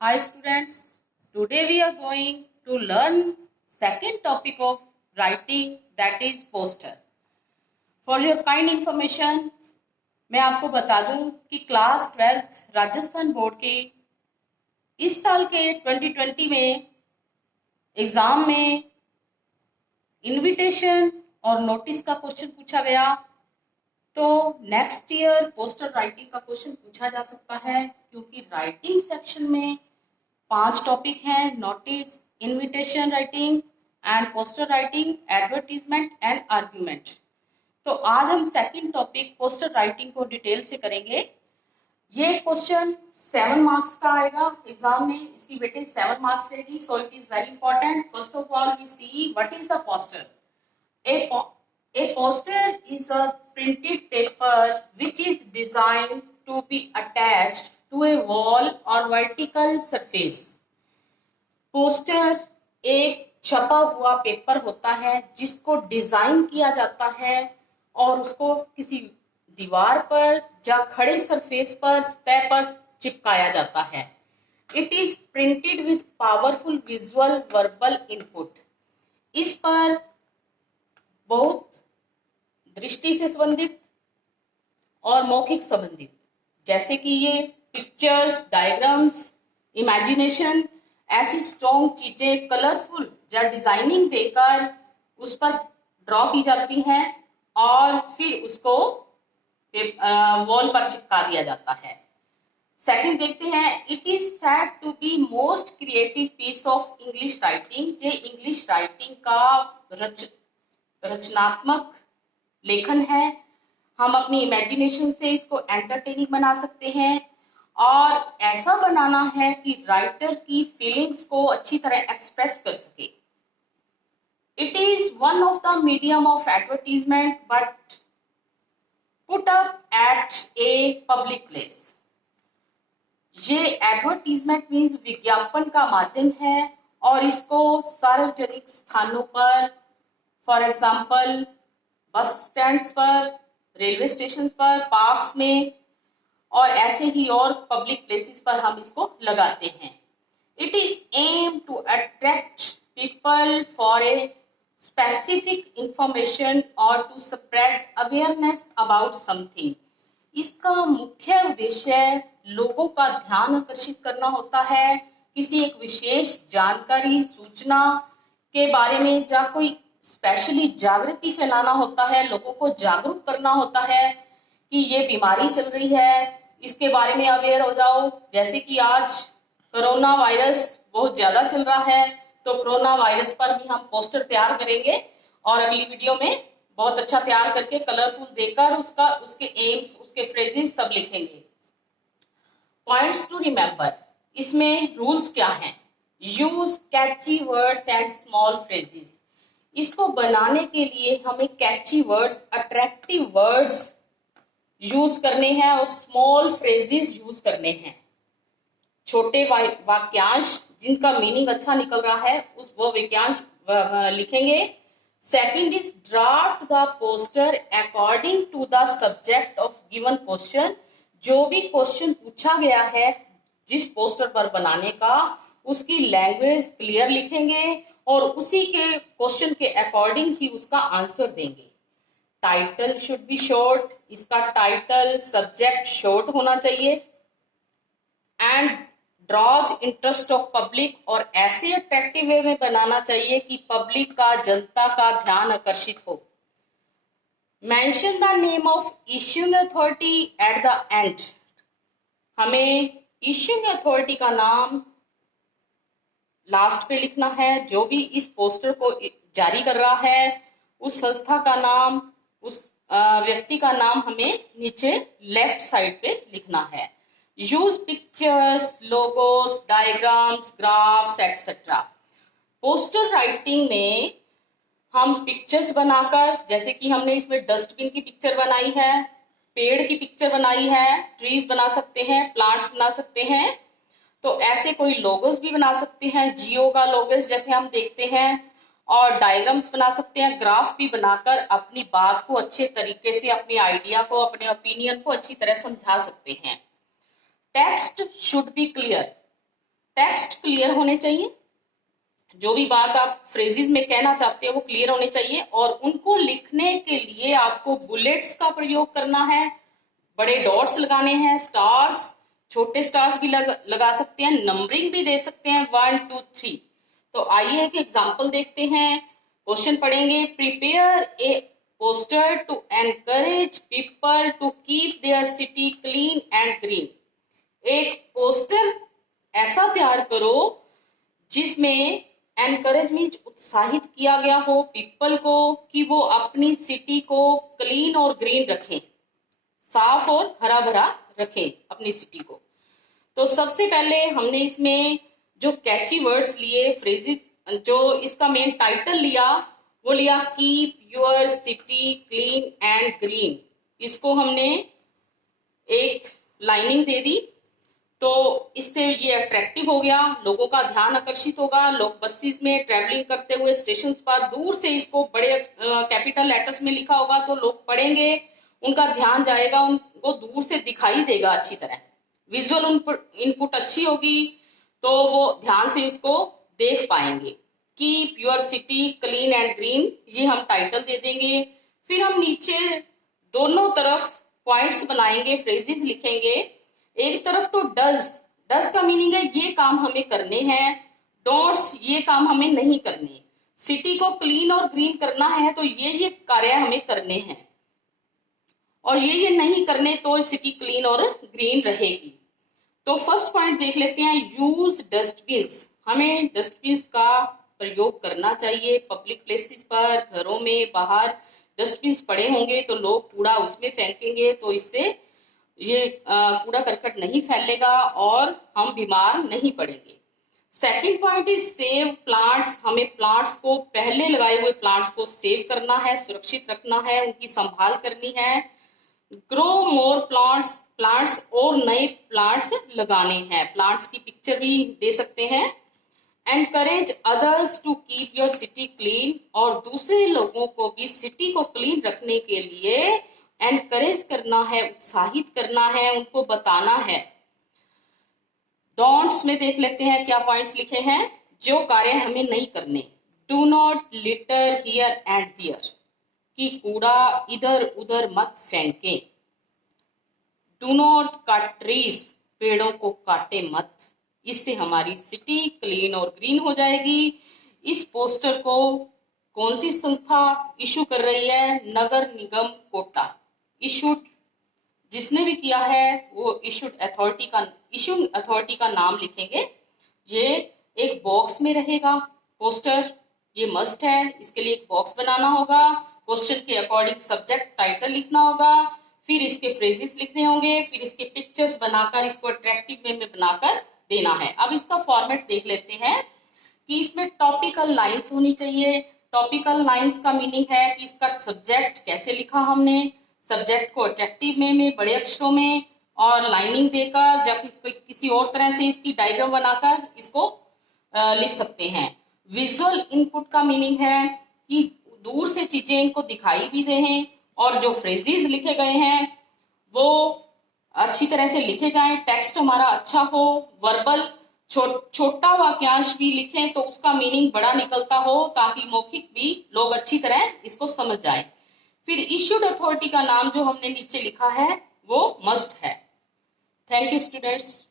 Hi students, today we are going to learn second topic of writing, that is poster. For your kind information, मैं आपको बता दूं कि class 12th Rajasthan board के इस साल के 2020 में एग्जाम में इनविटेशन और नोटिस का क्वेश्चन पूछा गया। तो नेक्स्ट ईयर पोस्टर राइटिंग का क्वेश्चन पूछा जा सकता है, क्योंकि राइटिंग सेक्शन में 5 टॉपिक हैं: notice, invitation writing and poster writing, advertisement and argument. तो आज हम सेकंड टॉपिक पोस्टर राइटिंग को डिटेल से करेंगे। ये क्वेश्चन 7 मार्क्स का आएगा एग्जाम में, इसकी वेटेज 7 मार्क्स रहेगी, so it is very important. First of all we see what is the poster. A poster is a printed paper which is designed to be attached to a wall or vertical surface. Poster एक छपा हुआ paper होता है जिसको design किया जाता है और उसको किसी दीवार पर या खड़े सरफेस पर, सतह पर चिपकाया जाता है। It is printed with powerful visual verbal input. इस पर बहुत दृष्टि से संबंधित और मौखिक संबंधित, जैसे कि ये पिक्चर्स, डायग्राम्स, इमेजिनेशन, ऐसी स्ट्रॉन्ग चीजें कलरफुल या डिजाइनिंग देकर उस पर ड्रॉ की जाती हैं और फिर उसको वॉल पर चिपका दिया जाता है। सेकंड देखते हैं, it is said to be most creative piece of English writing. ये इंग्लिश राइटिंग का रचनात्मक लेखन है। हम अपनी इमेजिनेशन से इसको एंटरटेनिंग बना सकते हैं और ऐसा बनाना है कि राइटर की फीलिंग्स को अच्छी तरह एक्सप्रेस कर सके। It is one of the medium of advertisement but put up at a public place. ये एडवर्टीजमेंट मीन्स विज्ञापन का माध्यम है और इसको सार्वजनिक स्थानों पर, फॉर एग्जाम्पल बस स्टैंड्स पर, रेलवे स्टेशन पर, पार्क्स में और ऐसे ही और पब्लिक प्लेसेस पर हम इसको लगाते हैं। It is aim to attract people for a specific information और to spread awareness about something. इसका मुख्य उद्देश्य लोगों का ध्यान आकर्षित करना होता है, किसी एक विशेष जानकारी, सूचना के बारे में, या कोई स्पेशली जागृति फैलाना होता है, लोगों को जागरूक करना होता है कि ये बीमारी चल रही है, इसके बारे में अवेयर हो जाओ। जैसे कि आज कोरोना वायरस बहुत ज्यादा चल रहा है, तो कोरोना वायरस पर भी हम पोस्टर तैयार करेंगे और अगली वीडियो में बहुत अच्छा तैयार करके कलरफुल देकर उसके एम्स, उसके फ्रेजेस सब लिखेंगे। पॉइंट्स टू रिमेम्बर, इसमें रूल्स क्या हैं? Use catchy words and small phrases. इसको बनाने के लिए हमें catchy words, attractive words use करने हैं और स्मॉल फ्रेजेस यूज करने हैं। छोटे वाक्यांश जिनका मीनिंग अच्छा निकल रहा है वो वाक्यांश लिखेंगे। Second is draft the poster according to the subject of given question. जो भी क्वेश्चन पूछा गया है जिस पोस्टर पर बनाने का, उसकी लैंग्वेज क्लियर लिखेंगे और उसी के क्वेश्चन के अकॉर्डिंग ही उसका आंसर देंगे। Title should be short. इसका टाइटल, सब्जेक्ट शॉर्ट होना चाहिए। And draws interest of public, और ऐसे अट्रैक्टिव वे में बनाना चाहिए कि पब्लिक का, जनता का ध्यान आकर्षित हो। Mention the name of issuing authority at the end. हमें इश्यूइंग अथॉरिटी का नाम लास्ट पे लिखना है। जो भी इस पोस्टर को जारी कर रहा है उस संस्था का नाम, उस व्यक्ति का नाम हमें नीचे लेफ्ट साइड पे लिखना है। Use pictures, logos, diagrams, graphs etcetera. Poster writing में हम पिक्चर्स बनाकर, जैसे कि हमने इसमें डस्टबिन की पिक्चर बनाई है, पेड़ की पिक्चर बनाई है, ट्रीज बना सकते हैं, प्लांट्स बना सकते हैं, तो ऐसे कोई लोगोस भी बना सकते हैं, जियो का लोगोस जैसे हम देखते हैं, और डायग्राम्स बना सकते हैं, ग्राफ भी बनाकर अपनी बात को अच्छे तरीके से, अपने आइडिया को, अपने ओपिनियन को अच्छी तरह समझा सकते हैं। Text should be clear. Text clear होने चाहिए, जो भी बात आप फ्रेजेस में कहना चाहते हो वो क्लियर होने चाहिए, और उनको लिखने के लिए आपको बुलेट्स का प्रयोग करना है, बड़े डॉट्स लगाने हैं, स्टार्स, छोटे स्टार्स भी लगा सकते हैं, नंबरिंग भी दे सकते हैं 1 2 3। तो आइए एक एग्जांपल देखते हैं, क्वेश्चन पढ़ेंगे। Prepare a poster to encourage people to keep their city clean and green. एक पोस्टर ऐसा तैयार करो जिसमें एनकरेज मीन्स उत्साहित किया गया हो पीपल को कि वो अपनी सिटी को क्लीन और ग्रीन रखें, साफ और हरा भरा रखें अपनी सिटी को। तो सबसे पहले हमने इसमें जो कैची वर्ड्स लिए, फ्रेजेस, जो इसका मेन टाइटल लिया वो लिया keep your city clean and green. इसको हमने एक लाइनिंग दे दी, तो इससे ये अट्रैक्टिव हो गया, लोगों का ध्यान आकर्षित होगा। लोग बसेस में ट्रेवलिंग करते हुए स्टेशन पर दूर से इसको बड़े कैपिटल लेटर्स में लिखा होगा तो लोग पढ़ेंगे, उनका ध्यान जाएगा, उनको दूर से दिखाई देगा अच्छी तरह, विजुअल इनपुट अच्छी होगी तो वो ध्यान से इसको देख पाएंगे। Keep your city clean and green, ये हम टाइटल दे देंगे। फिर हम नीचे दोनों तरफ पॉइंट्स बनाएंगे, फ्रेजेस लिखेंगे। एक तरफ तो डज का मीनिंग है ये काम हमें करने हैं, डोंट्स ये काम हमें नहीं करने। सिटी को क्लीन और ग्रीन करना है तो ये कार्य हमें करने हैं, और ये नहीं करने तो सिटी क्लीन और ग्रीन रहेगी। तो फर्स्ट पॉइंट देख लेते हैं, यूज डस्टबिन्स। हमें डस्टबिन्स का प्रयोग करना चाहिए। पब्लिक प्लेसेस पर, घरों में, बाहर डस्टबिन्स पड़े होंगे तो लोग कूड़ा उसमें फेंकेंगे, तो इससे ये कूड़ा करकट नहीं फैलेगा और हम बीमार नहीं पड़ेंगे। Second point is save plants. हमें प्लांट्स को, पहले लगाए हुए प्लांट्स को सेव करना है, सुरक्षित रखना है, उनकी संभाल करनी है। ग्रो मोर प्लांट्स और नए प्लांट्स लगाने हैं। प्लांट्स की पिक्चर भी दे सकते हैं। Encourage others to keep your city clean, और दूसरे लोगों को भी सिटी को क्लीन रखने के लिए एनकरेज करना है, उत्साहित करना है, उनको बताना है। डोंट्स में देख लेते हैं क्या पॉइंट्स लिखे हैं, जो कार्य हमें नहीं करने। Do not litter here and there, कि कूड़ा इधर उधर मत फेंके। डू नॉट कट ट्रीज, पेड़ों को काटे मत, इससे हमारी सिटी क्लीन और ग्रीन हो जाएगी। इस पोस्टर को कौन सी संस्था इशू कर रही है? नगर निगम कोटा। इशूड, जिसने भी किया है वो इशूड अथॉरिटी का नाम लिखेंगे। ये एक बॉक्स में रहेगा पोस्टर, ये मस्ट है, इसके लिए एक बॉक्स बनाना होगा। क्वेश्चन के अकॉर्डिंग सब्जेक्ट टाइटल लिखना होगा, फिर इसके फ्रेजेस लिखने होंगे, फिर इसके पिक्चर्स बनाकर इसको अट्रैक्टिव वे में बनाकर देना है। अब इसका फॉर्मेट देख लेते हैं कि इसमें टॉपिकल लाइंस होनी चाहिए। टॉपिकल लाइंस का मीनिंग है कि इसका सब्जेक्ट कैसे लिखा हमने, सब्जेक्ट को अट्रैक्टिव वे में बड़े अक्षरों में और लाइनिंग देकर, जबकि किसी और तरह से इसकी डायग्राम बनाकर इसको लिख सकते हैं। विजुअल इनपुट का मीनिंग है कि दूर से चीजें इनको दिखाई भी दें, और जो फ्रेजेस लिखे गए हैं वो अच्छी तरह से लिखे जाएं, टेक्स्ट हमारा अच्छा हो, वर्बल छोटा वाक्यांश भी लिखें तो उसका मीनिंग बड़ा निकलता हो, ताकि मौखिक भी लोग अच्छी तरह इसको समझ जाएं। फिर इश्यूड अथॉरिटी का नाम जो हमने नीचे लिखा है वो मस्ट है। Thank you students.